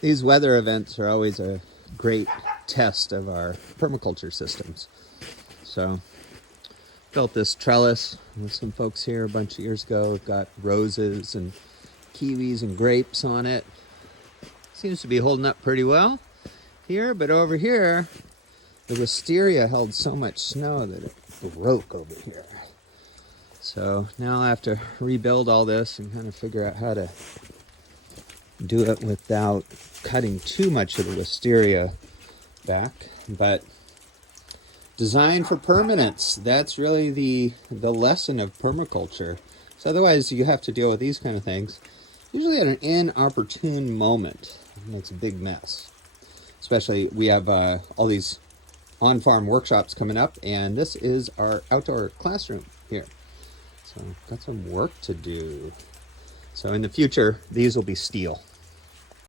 These weather events are always a great test of our permaculture systems. So, built this trellis with some folks here a bunch of years ago. We've got roses and kiwis and grapes on it. Seems to be holding up pretty well here, but over here, the wisteria held so much snow that it broke over here. So now I have to rebuild all this and kind of figure out how to do it without cutting too much of the wisteria back. But design for permanence, that's really the lesson of permaculture. So otherwise you have to deal with these kind of things, usually at an inopportune moment. It makes a big mess. Especially we have all these on-farm workshops coming up, and this is our outdoor classroom here. So got some work to do. So in the future, these will be steel.